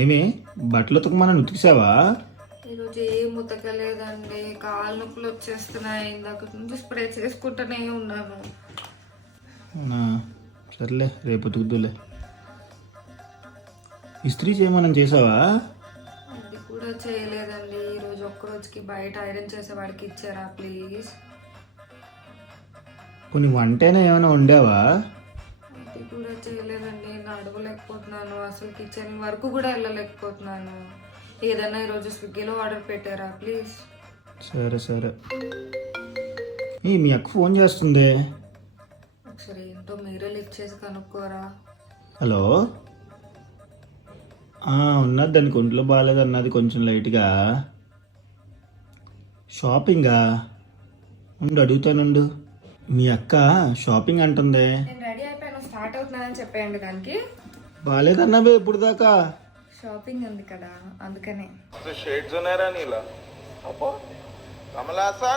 ఏమి బట్టలు ఉతకమని ఉతికిసావా? ఈరోజు ఏం ఉతకలేదండి, కాళ్ళ నొప్పులు వచ్చేస్తున్నాయి. ఇందాక నుంచి స్ప్రే చేసుకుంటూనే ఉన్నాను. అవునా, సర్లే రేపు ఉతుకుదులే. ఇస్త్రీ చేయమని చేసావా? అది కూడా చేయలేదండి. ఈరోజు ఒక్కరోజుకి బయట ఐరన్ చేసేవాడికి ఇచ్చారా ప్లీజ్? కొన్ని వంటైనా ఏమైనా వండావా? అది కూడా చేయలేదండి. నడవలేకపోతున్నాను, అసలు కిచెన్ వరకు కూడా వెళ్ళలేకపోతున్నాను. ఏదైనా ఈరోజు స్విగ్గీలో ఆర్డర్ పెట్టారా ప్లీజ్? సరే సరే. మీ అక్క ఫోన్ చేస్తుంది. ఒకసారి ఏంటో మీరే లిఫ్ట్ చేసి కనుక్కోరా. హలో. ఉన్నది, దానికి ఒంట్లో బాగాలేదు అన్నది కొంచెం లైట్గా. షాపింగా? ఉండు అడుగుతానుండు. మీ అక్క షాపింగ్ అంటుంది. నేను రెడీ అయిపోయాను, స్టార్ట్ అవుతున్నానని చెప్పేయండి. దానికి బాగాలేదన్నావే ఇప్పుడు దాకా. షాపింగ్ ఉంది కదా అందుకనే. షేడ్స్ ఉన్నాయా నీలా? అప్పో కమలాసన్.